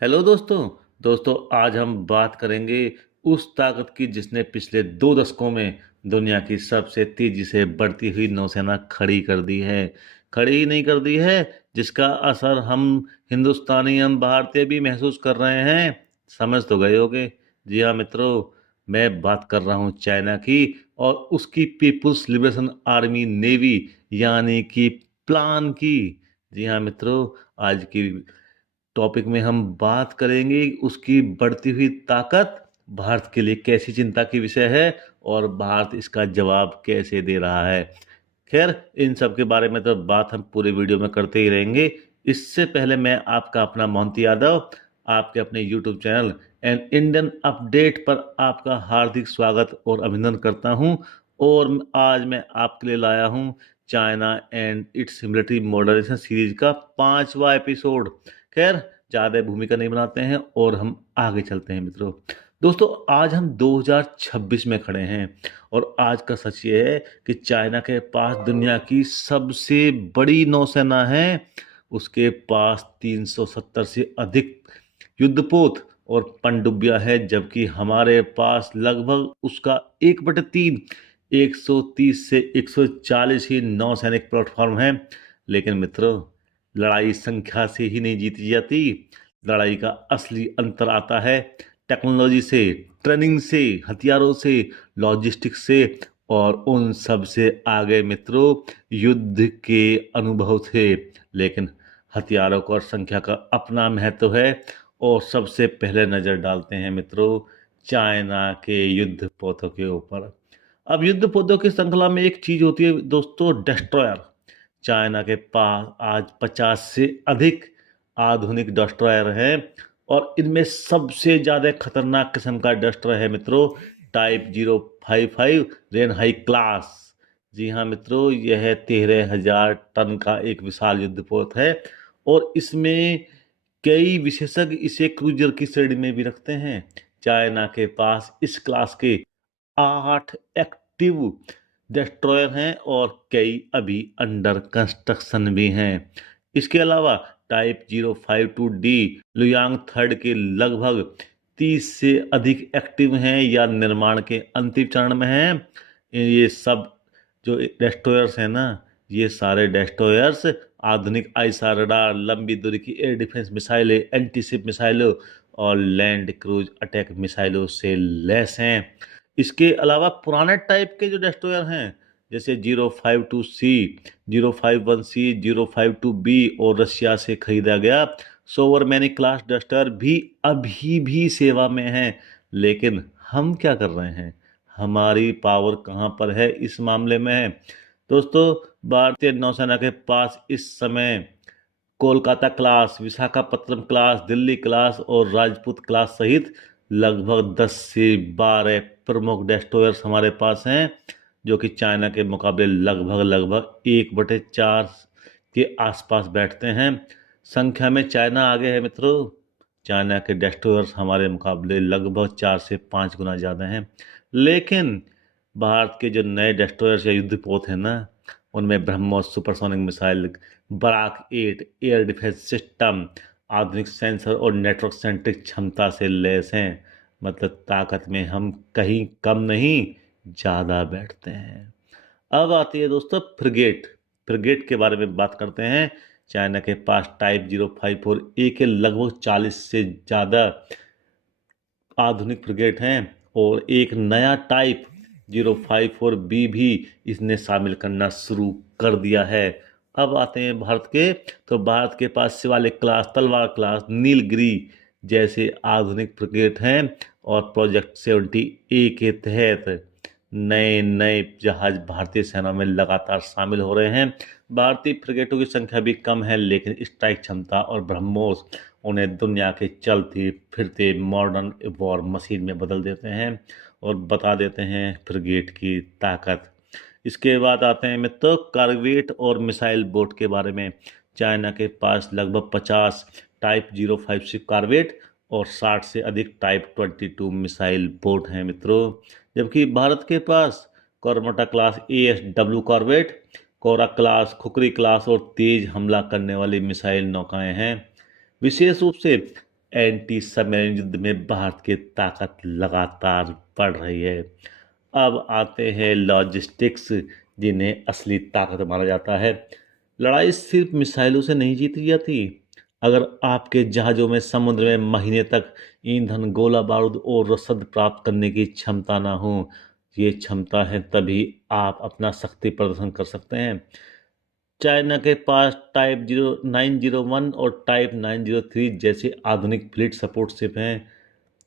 Hello दोस्तों आज हम बात करेंगे उस ताकत की जिसने पिछले 2 दशकों में दुनिया की सबसे तेजी से बढ़ती हुई नौसेना खड़ी कर दी है। खड़ी ही नहीं कर दी है, जिसका असर हम हिंदुस्तानी हम भारतीय भी महसूस कर रहे हैं। समझ तो गए होगे। जी हाँ मित्रों, मैं बात कर रहा हूँ चाइना की और उसकी पीपुल्स लिबरेशन आर्मी नेवी, यानी कि प्लान की। जी हाँ मित्रों, आज की टॉपिक में हम बात करेंगे उसकी बढ़ती हुई ताकत भारत के लिए कैसी चिंता की विषय है और भारत इसका जवाब कैसे दे रहा है। खैर, इन सब के बारे में तो बात हम पूरे वीडियो में करते ही रहेंगे। इससे पहले मैं आपका अपना मोहंती यादव आपके अपने YouTube channel and Indian update पर आपका हार्दिक स्वागत और अभिनंदन करता हूं। और आज मैं आपके लिए लाया हूं China and its military modernization series का 5वां एपिसोड। खैर, ज़्यादा भूमिका नहीं बनाते हैं और हम आगे चलते हैं मित्रों। दोस्तों, आज हम 2026 में खड़े हैं और आज का सच ये है कि चाइना के पास दुनिया की सबसे बड़ी नौसेना है। उसके पास 370 से अधिक युद्धपोत और पनडुब्बियां है, जबकि हमारे पास लगभग उसका 1/3 130 से 140 ही नौसैनिक प्लेटफॉर्म है। लेकिन मित्रों, लड़ाई संख्या से ही नहीं जीती जाती। लड़ाई का असली अंतर आता है टेक्नोलॉजी से, ट्रेनिंग से, हथियारों से, लॉजिस्टिक्स से और उन सब से आगे मित्रों युद्ध के अनुभव से। लेकिन हथियारों को और संख्या का अपना महत्व है और सबसे पहले नज़र डालते हैं मित्रों चाइना के युद्ध पोतों के ऊपर। अब युद्ध पोतों की श्रृंखला में एक चीज होती है दोस्तों, डिस्ट्रॉयर। चाइना के पास आज 50 से अधिक आधुनिक डिस्ट्रॉयर हैं और इनमें सबसे ज्यादा खतरनाक किस्म का डिस्ट्रॉयर है मित्रों टाइप 055 रेनहाई क्लास। जी हाँ मित्रों, यह 13,000 टन का एक विशाल युद्धपोत है और इसमें कई विशेषज्ञ इसे क्रूजर की श्रेणी में भी रखते हैं। चाइना के पास इस क्लास के 8 एक्टिव डिस्ट्रॉयर हैं और कई अभी अंडर कंस्ट्रक्शन भी हैं। इसके अलावा टाइप 052D लुयांग थर्ड के लगभग 30 से अधिक एक्टिव हैं या निर्माण के अंतिम चरण में हैं। ये सब जो डिस्ट्रॉयर्स हैं ना, ये सारे डिस्ट्रॉयर्स आधुनिक आईएसआर रडार, लंबी दूरी की एयर डिफेंस मिसाइलें, एंटी शिप मिसाइलों और लैंड क्रूज अटैक मिसाइलों से लैस हैं। इसके अलावा पुराने टाइप के जो डिस्ट्रॉयर हैं जैसे 052C, 051C, 052B और रशिया से खरीदा गया सोवरमैनी क्लास डिस्ट्रॉयर भी अभी भी सेवा में हैं। लेकिन हम क्या कर रहे हैं, हमारी पावर कहाँ पर है इस मामले में है। दोस्तों, भारतीय नौसेना के पास इस समय Kolkata class, Visakhapatnam class, Delhi class और राजपूत क्लास सहित लगभग 10 से 12 प्रमुख डिस्ट्रॉयर्स हमारे पास हैं, जो कि चाइना के मुकाबले लगभग 1/4 के आसपास बैठते हैं। संख्या में चाइना आगे है मित्रों। चाइना के डिस्ट्रॉयर्स हमारे मुकाबले लगभग 4 से 5 गुना ज़्यादा हैं। लेकिन भारत के जो नए डिस्ट्रॉयर्स या युद्धपोत हैं ना, उनमें BrahMos supersonic missile, Barak 8 air defence system, आधुनिक सेंसर और नेटवर्क सेंट्रिक क्षमता से लैस हैं। मतलब ताकत में हम कहीं कम नहीं, ज़्यादा बैठते हैं। अब आती है दोस्तों फ्रिगेट। फ्रिगेट के बारे में बात करते हैं। चाइना के पास टाइप 054A के लगभग 40 से ज़्यादा आधुनिक फ्रिगेट हैं और एक नया टाइप 054B भी इसने शामिल करना शुरू कर दिया है। अब आते हैं भारत के, तो भारत के पास शिवालिक क्लास, तलवार क्लास, नीलगिरी जैसे आधुनिक फ्रिगेट हैं और प्रोजेक्ट 70A के तहत नए नए जहाज भारतीय सेना में लगातार शामिल हो रहे हैं। भारतीय फ्रिगेटों की संख्या भी कम है, लेकिन स्ट्राइक क्षमता और ब्रह्मोस उन्हें दुनिया के चलते फिरते मॉडर्न वॉर मशीन में बदल देते हैं और बता देते हैं फ्रिगेट की ताकत। इसके बाद आते हैं मित्रों कार्वेट और मिसाइल बोट के बारे में। चाइना के पास लगभग 50 टाइप 056 कार्वेट और 60 से अधिक टाइप 22 मिसाइल बोट हैं मित्रों, जबकि भारत के पास कॉर्मोटा क्लास ASW कॉर्वेट, कोरा क्लास, खुकरी क्लास और तेज हमला करने वाली मिसाइल नौकाएं हैं। विशेष रूप से एंटी सबमरीन युद्ध में भारत की ताकत लगातार बढ़ रही है। अब आते हैं लॉजिस्टिक्स, जिन्हें असली ताकत माना जाता है। लड़ाई सिर्फ मिसाइलों से नहीं जीती जाती। अगर आपके जहाज़ों में समुद्र में महीने तक ईंधन, गोला बारूद और रसद प्राप्त करने की क्षमता ना हो, ये क्षमता है, तभी आप अपना शक्ति प्रदर्शन कर सकते हैं। चाइना के पास टाइप 0901 और टाइप 903 जैसे आधुनिक फ्लीट सपोर्ट शिप हैं,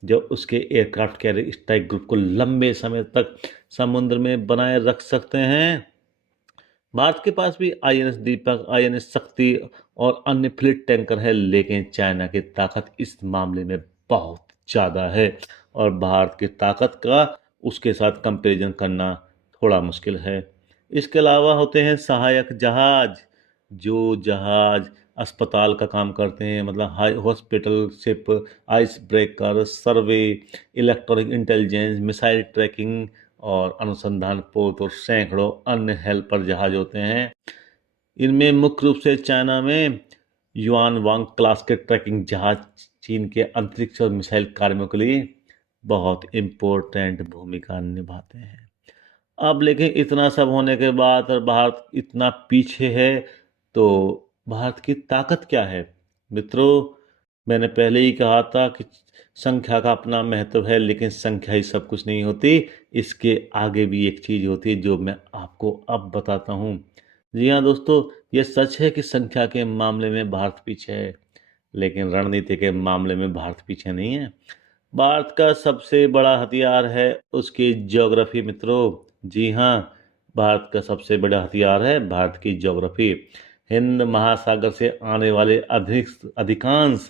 जो उसके एयरक्राफ्ट कैरियर स्ट्राइक ग्रुप को लंबे समय तक समुद्र में बनाए रख सकते हैं। भारत के पास भी आईएनएस दीपक, आईएनएस शक्ति और अन्य फ्लीट टैंकर है, लेकिन चाइना की ताकत इस मामले में बहुत ज़्यादा है और भारत की ताकत का उसके साथ कंपैरिजन करना थोड़ा मुश्किल है। इसके अलावा होते हैं सहायक जहाज, जो जहाज अस्पताल का काम करते हैं, मतलब high hospital ship, ice breaker, survey, electronic intelligence, missile tracking और अनुसंधान पोत और सैकड़ों अन्य हेल्पर जहाज होते हैं। इनमें मुख्य रूप से चाइना में युआन वांग क्लास के ट्रैकिंग जहाज चीन के अंतरिक्ष और मिसाइल कार्यों के लिए बहुत इम्पोर्टेंट भूमिका निभाते हैं। अब लेकिन इतना सब होने के बाद और भारत इतना पीछे है, तो भारत की ताकत क्या है? मित्रों, मैंने पहले ही कहा था कि संख्या का अपना महत्व है, लेकिन संख्या ही सब कुछ नहीं होती। इसके आगे भी एक चीज़ होती है जो मैं आपको अब बताता हूँ। जी हाँ दोस्तों, ये सच है कि संख्या के मामले में भारत पीछे है, लेकिन रणनीति के मामले में भारत पीछे नहीं है। भारत का सबसे बड़ा हथियार है उसकी ज्योग्राफी मित्रों। जी हाँ, भारत का सबसे बड़ा हथियार है भारत की ज्योग्राफी। हिंद महासागर से आने वाले अधिकांश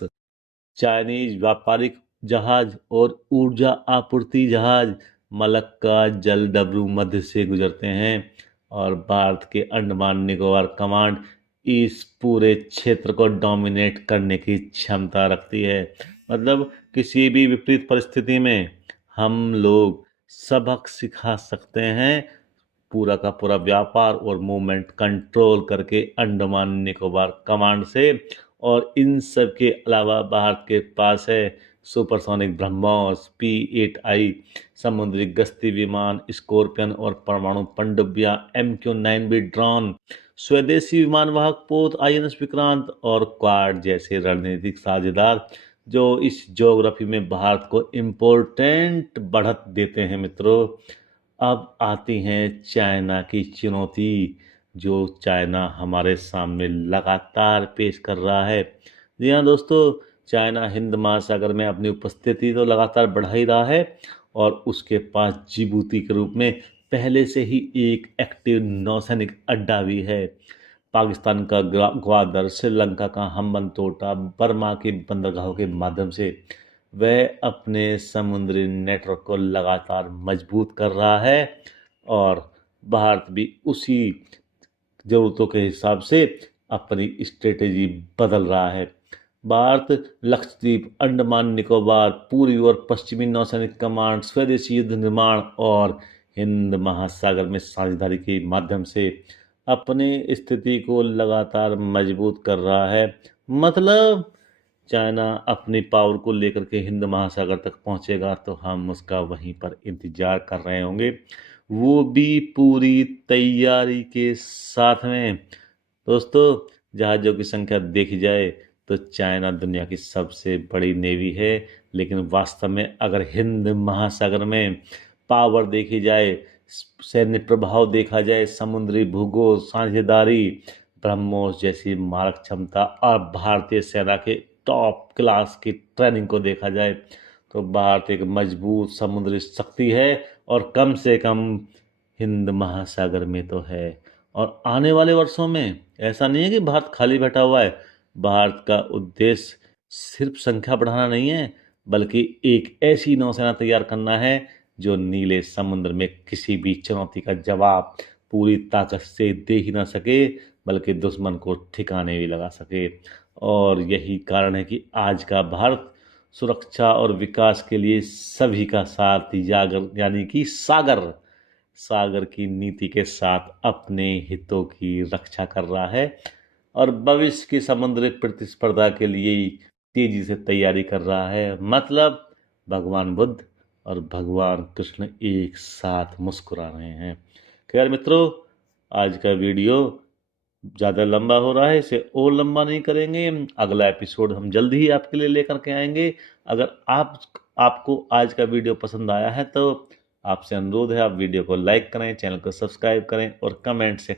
चाइनीज व्यापारिक जहाज और ऊर्जा आपूर्ति जहाज मलक्का जलडब्रू मध्य से गुजरते हैं और भारत के अंडमान निकोबार कमांड इस पूरे क्षेत्र को डोमिनेट करने की क्षमता रखती है। मतलब किसी भी विपरीत परिस्थिति में हम लोग सबक सिखा सकते हैं, पूरा का पूरा व्यापार और मूवमेंट कंट्रोल करके अंडमान निकोबार कमांड से। और इन सब के अलावा भारत के पास है सुपरसोनिक ब्रह्मोस, P-8I समुद्री गश्ती विमान, स्कॉर्पियन और परमाणु पनडुब्बियां, MQ-9B ड्रोन, स्वदेशी विमान वाहक पोत INS विक्रांत और क्वाड जैसे रणनीतिक साझेदार, जो इस ज्योग्राफी में भारत को इम्पोर्टेंट बढ़त देते हैं मित्रों। अब आती हैं चाइना की चुनौती, जो चाइना हमारे सामने लगातार पेश कर रहा है। जी हाँ दोस्तों, चाइना हिंद महासागर में अपनी उपस्थिति तो लगातार बढ़ा ही रहा है और उसके पास जिबूती के रूप में पहले से ही एक एक्टिव नौसैनिक अड्डा भी है। पाकिस्तान का ग्वादर, श्रीलंका का हम्बनतोटा, बर्मा के बंदरगाहों के माध्यम से वह अपने समुद्री नेटवर्क को लगातार मजबूत कर रहा है और भारत भी उसी ज़रूरतों के हिसाब से अपनी स्ट्रेटेजी बदल रहा है। भारत लक्षद्वीप, अंडमान निकोबार, पूर्वी और पश्चिमी नौसैनिक कमांड, स्वदेशी युद्ध निर्माण और हिंद महासागर में साझेदारी के माध्यम से अपनी स्थिति को लगातार मजबूत कर रहा है। मतलब चाइना अपनी पावर को लेकर के हिंद महासागर तक पहुंचेगा तो हम उसका वहीं पर इंतजार कर रहे होंगे, वो भी पूरी तैयारी के साथ में। दोस्तों, जहाज़ों की संख्या देखी जाए तो चाइना दुनिया की सबसे बड़ी नेवी है, लेकिन वास्तव में अगर हिंद महासागर में पावर देखी जाए, सैन्य प्रभाव देखा जाए, समुद्री भूगोल, साझेदारी, ब्रह्मोस जैसी मारक क्षमता और भारतीय सेना के टॉप क्लास की ट्रेनिंग को देखा जाए, तो भारत एक मजबूत समुद्री शक्ति है और कम से कम हिंद महासागर में तो है। और आने वाले वर्षों में ऐसा नहीं है कि भारत खाली बैठा हुआ है। भारत का उद्देश्य सिर्फ संख्या बढ़ाना नहीं है, बल्कि एक ऐसी नौसेना तैयार करना है जो नीले समुद्र में किसी भी चुनौती का जवाब पूरी ताकत से दे ही ना सके, बल्कि दुश्मन को ठिकाने भी लगा सके। और यही कारण है कि आज का भारत सुरक्षा और विकास के लिए सभी का साथ यानी कि सागर सागर की नीति के साथ अपने हितों की रक्षा कर रहा है और भविष्य की समुद्री प्रतिस्पर्धा के लिए तेजी से तैयारी कर रहा है। मतलब भगवान बुद्ध और भगवान कृष्ण एक साथ मुस्कुरा रहे हैं। खैर मित्रों, आज का वीडियो ज़्यादा लंबा हो रहा है, इसे और लंबा नहीं करेंगे। अगला एपिसोड हम जल्दी ही आपके लिए लेकर के आएंगे। अगर आपको आज का वीडियो पसंद आया है तो आपसे अनुरोध है, आप वीडियो को लाइक करें, चैनल को सब्सक्राइब करें और कमेंट से